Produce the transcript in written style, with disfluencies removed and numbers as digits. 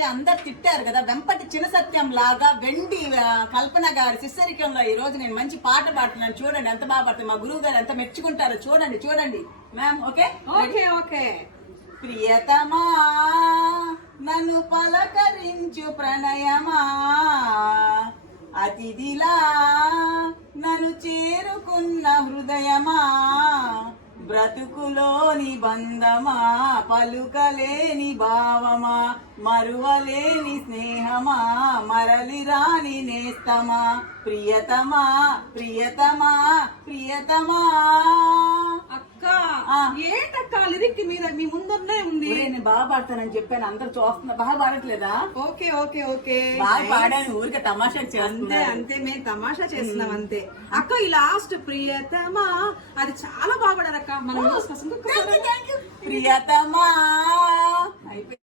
పాడితే అందరు తిట్టారు కదా, వెంపటి చిన్న సత్యం లాగా వెండి కల్పన గారి శిష్యరికంలో ఈ రోజు నేను మంచి పాట పాడుతున్నాను. చూడండి ఎంత బాగా పాడుతుంది, మా గురువు గారు ఎంత మెచ్చుకుంటారో చూడండి. చూడండి మ్యామ్. Okay okay okay. ప్రియతమా నన్ను పలకరించు ప్రణయమా, అతిథిలా నన్ను చేరుకున్న హృదయమా, బ్రతుకులోని బంధమా, పలుకలేని భావమా, మరువలేని స్నేహమా, మరలి రాని నేస్తమా, ప్రియతమా ప్రియతమా ప్రియతమా. అక్క ఏంటక్క లిరిక్ మీద మీ ముందున్నే ఉంది. నేను బాగా పాడతానని చెప్పాను, అందరు చూస్తున్నా. బాగా పాడట్లేదా? Okay okay okay. బాగా పాడాను, ఊరికే తమాషా చేస్తే అంతే మేము తమాషా చేస్తున్నాం అంతే. అక్క ఈ లాస్ట్ ప్రియతమా అది చాలా బాగా పాడారు అక్క. మనం ప్రియతమా అయిపోయింది.